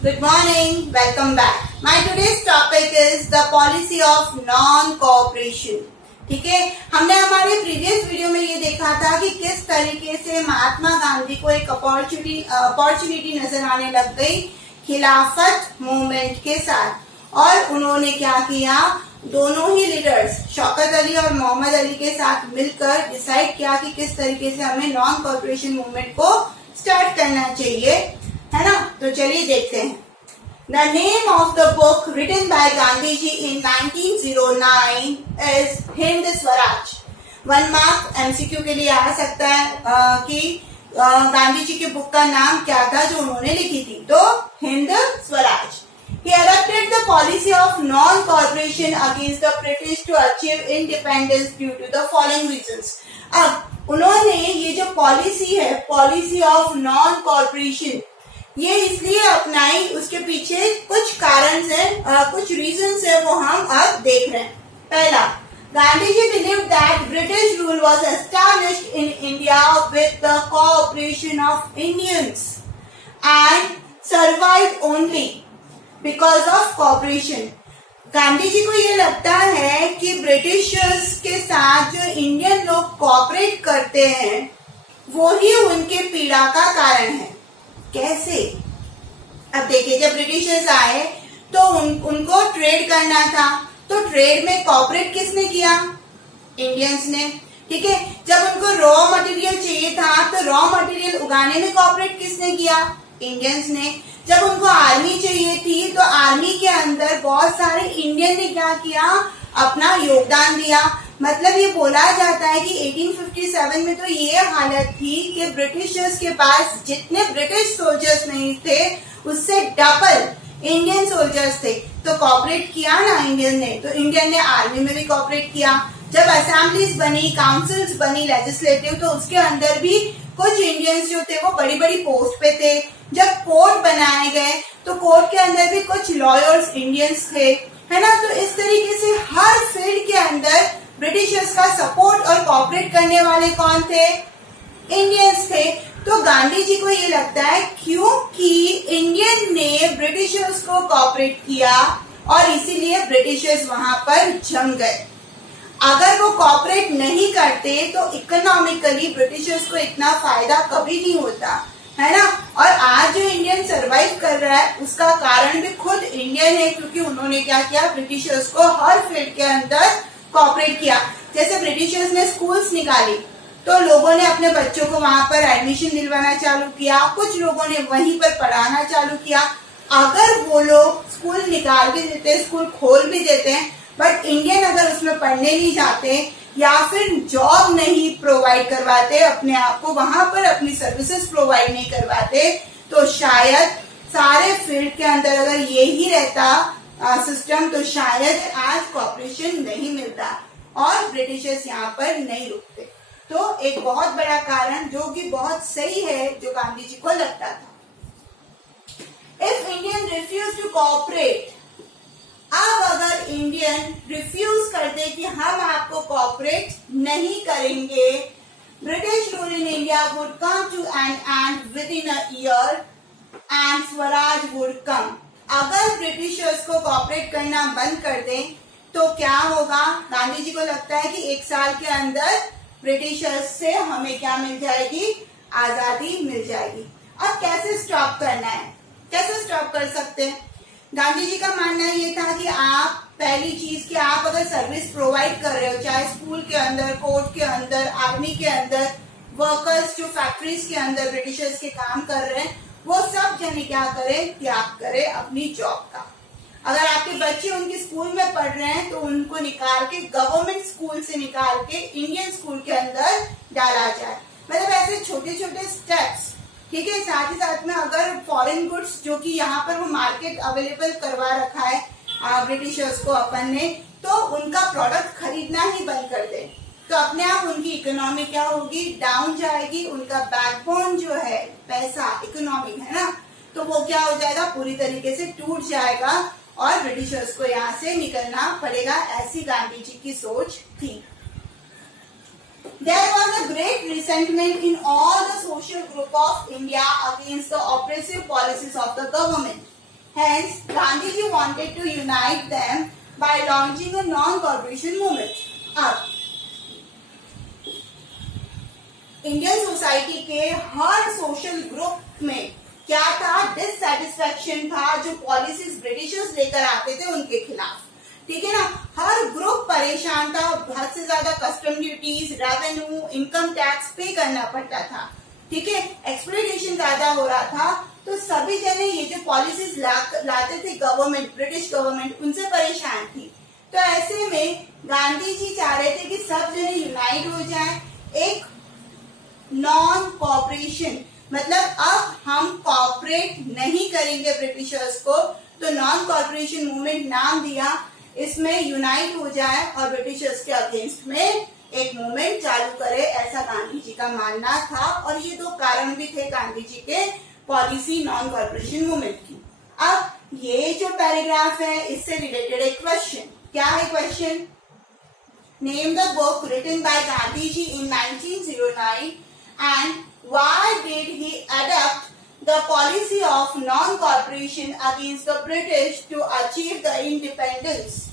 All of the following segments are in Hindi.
Good morning. Welcome back. My today's topic is the policy of non-cooperation. ठीक है, हमने हमारे प्रीवियस वीडियो में ये देखा था कि किस तरीके से महात्मा गांधी को एक अपॉर्चुनिटी नजर आने लग गई खिलाफत मूवमेंट के साथ, और उन्होंने क्या किया, दोनों ही लीडर्स शौकत अली और मोहम्मद अली के साथ मिलकर डिसाइड किया कि किस तरीके से हमें नॉन कॉर्पोरेशन मूवमेंट को स्टार्ट करना चाहिए, है ना। तो चलिए देखते हैं। The name of the book written by Gandhi ji in 1909 is Hind Swaraj. 1 mark MCQ के लिए आ सकता है कि गांधी जी की बुक का नाम क्या था जो उन्होंने लिखी थी, तो Hind Swaraj. He adopted the policy of non-cooperation against the British to achieve independence due to the following reasons। अब उन्होंने ये जो पॉलिसी है, पॉलिसी ऑफ नॉन कॉर्पोरेशन, ये इसलिए अपनाई, उसके पीछे कुछ कारण है, कुछ रीजंस है, वो हम अब देख रहे हैं। पहला, Gandhi ji believe that British rule was established in India with the cooperation of Indians and survive only because of cooperation. Gandhi ji को ये लगता है कि ब्रिटिशर्स के साथ जो इंडियन लोग कोऑपरेट करते हैं वो ही उनके पीड़ा का कारण है। कैसे? अब देखिए, जब ब्रिटिशर्स आए तो उनको ट्रेड करना था, तो ट्रेड में कोऑपरेट किसने किया? इंडियंस ने। ठीक है, जब उनको रॉ मटेरियल चाहिए था तो रॉ मटेरियल उगाने में कोऑपरेट किसने किया? इंडियंस ने। जब उनको आर्मी चाहिए थी तो आर्मी के अंदर बहुत सारे इंडियन ने क्या किया, अपना योगदान दिया। मतलब ये बोला जाता है कि 1857 में तो ये हालत थी कि ब्रिटिशर्स के पास जितने ब्रिटिश सोल्जर्स नहीं थे उससे डबल इंडियन सोल्जर्स थे। तो कॉपरेट किया ना इंडियन ने, तो इंडियन ने आर्मी में भी कॉपरेट किया। जब असेंबलीज बनी, काउंसिल्स बनी लेजिस्लेटिव, तो उसके अंदर भी कुछ इंडियंस जो थे वो बड़ी बड़ी पोस्ट पे थे। जब कोर्ट बनाए गए तो कोर्ट के अंदर भी कुछ लॉयर्स इंडियंस थे, है ना। तो इस तरीके से हर फील्ड के अंदर ब्रिटिशर्स का सपोर्ट और कोऑपरेट करने वाले कौन थे? इंडियंस थे। तो गांधी जी को ये लगता है क्योंकि इंडियन ने ब्रिटिशर्स को कोऑपरेट किया और इसीलिए ब्रिटिशर्स वहां पर जम गए। अगर वो कोऑपरेट नहीं करते तो इकोनॉमिकली ब्रिटिशर्स को इतना फायदा कभी नहीं होता, है ना। और आज जो इंडियन सरवाइव कर रहा है उसका कारण भी खुद इंडियन है, क्योंकि उन्होंने क्या किया, ब्रिटिशर्स को हर फील्ड के अंदर कोऑपरेट किया। जैसे ब्रिटिशर्स ने स्कूल्स निकाली तो लोगों ने अपने बच्चों को वहां पर एडमिशन दिलवाना चालू किया, कुछ लोगों ने वहीं पर पढ़ाना चालू किया। अगर वो लोग स्कूल निकाल भी देते, स्कूल खोल भी देते हैं, बट इंडियन अगर उसमें पढ़ने नहीं जाते या फिर जॉब नहीं प्रोवाइड करवाते, अपने आप को वहां पर अपनी सर्विसेज प्रोवाइड नहीं करवाते, तो शायद सारे फील्ड के अंदर अगर यही रहता सिस्टम तो शायद आज कॉर्पोरेशन नहीं मिलता और ब्रिटिशर्स यहाँ पर नहीं रुकते। तो एक बहुत बड़ा कारण जो कि बहुत सही है जो गांधी जी को लगता था। If Indian refuse to cooperate, अब अगर इंडियन रिफ्यूज कर दे कि हम आपको कोऑपरेट नहीं करेंगे, British rule in India would come to an end within a year and Swaraj would come. अगर ब्रिटिशर्स को कोऑपरेट करना बंद कर दें तो क्या होगा? गांधी जी को लगता है कि 1 साल के अंदर ब्रिटिशर्स से हमें क्या मिल जाएगी? आजादी मिल जाएगी। अब कैसे स्टॉप करना है, कैसे स्टॉप कर सकते हैं? गांधी जी का मानना ये था कि आप पहली चीज कि आप अगर सर्विस प्रोवाइड कर रहे हो, चाहे स्कूल के अंदर, कोर्ट के अंदर, आर्मी के अंदर, वर्कर्स जो फैक्ट्रीज के अंदर ब्रिटिशर्स के काम कर रहे हैं, वो सब जने क्या करें, त्याग करें अपनी जॉब का। अगर आपके बच्चे उनके स्कूल में पढ़ रहे हैं तो उनको निकाल के गवर्नमेंट स्कूल से निकाल के इंडियन स्कूल के अंदर डाला जाए। मतलब ऐसे छोटे छोटे स्टेप्स, ठीक है। साथ ही साथ में अगर फॉरेन गुड्स जो कि यहाँ पर वो मार्केट अवेलेबल करवा रखा है ब्रिटिशर्स को अपन ने, तो उनका प्रोडक्ट खरीदना ही बंद कर दे, तो अपने आप उनकी इकोनॉमी क्या होगी? डाउन जाएगी। उनका बैकबोन जो है पैसा, इकोनॉमी है ना, तो वो क्या हो जाएगा? पूरी तरीके से टूट जाएगा और ब्रिटिशर्स को यहाँ से निकलना पड़ेगा। ऐसी गांधी जी की सोच थी। There was a great resentment in all the social group of India against the oppressive policies of the government. Hence, Gandhiji wanted to unite them by launching a non-cooperation movement. अब इंडियन सोसाइटी के हर सोशल ग्रुप में क्या था? डिससेटिस्फेक्शन था जो पॉलिसीज ब्रिटिशर्स लेकर आते थे उनके खिलाफ, ठीक है ना। हर ग्रुप परेशान था, हद से ज्यादा custom duties, revenue, income tax पे करना पड़ता था, ठीक है। एक्सप्लॉयटेशन ज्यादा हो रहा था, तो सभी जने ये जो पॉलिसीज लाते थे गवर्नमेंट, ब्रिटिश गवर्नमेंट, उनसे परेशान थी। तो ऐसे में गांधी जी चाह रहे थे कि सब जने यूनाइट हो जाएं, एक नॉन कॉपरेशन, मतलब अब हम कॉपरेट नहीं करेंगे ब्रिटिशर्स को, तो नॉन कॉपरेशन मूवमेंट नाम दिया। इसमें यूनाइट हो जाए और ब्रिटिशर्स के अगेंस्ट में एक मूवमेंट चालू करे, ऐसा गांधी जी का मानना था। और ये दो कारण भी थे गांधी जी के पॉलिसी नॉन कॉर्पोरेशन मूवमेंट की। अब ये जो पैराग्राफ है इससे रिलेटेड एक क्वेश्चन, क्या है question? Name the book written by Gandhi ji in 1909 and why did he adopt the policy of non corporation against the British to achieve the independence.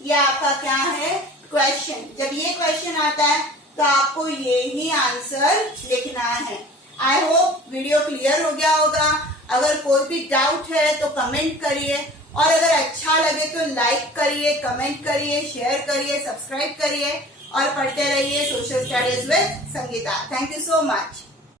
ये आपका क्या है? क्वेश्चन। जब ये क्वेश्चन आता है तो आपको ये ही आंसर लिखना है। आई होप वीडियो क्लियर हो गया होगा। अगर कोई भी डाउट है तो कमेंट करिए, और अगर अच्छा लगे तो लाइक करिए, कमेंट करिए, शेयर करिए, सब्सक्राइब करिए और पढ़ते रहिए social studies with Sangeeta. Thank you so much.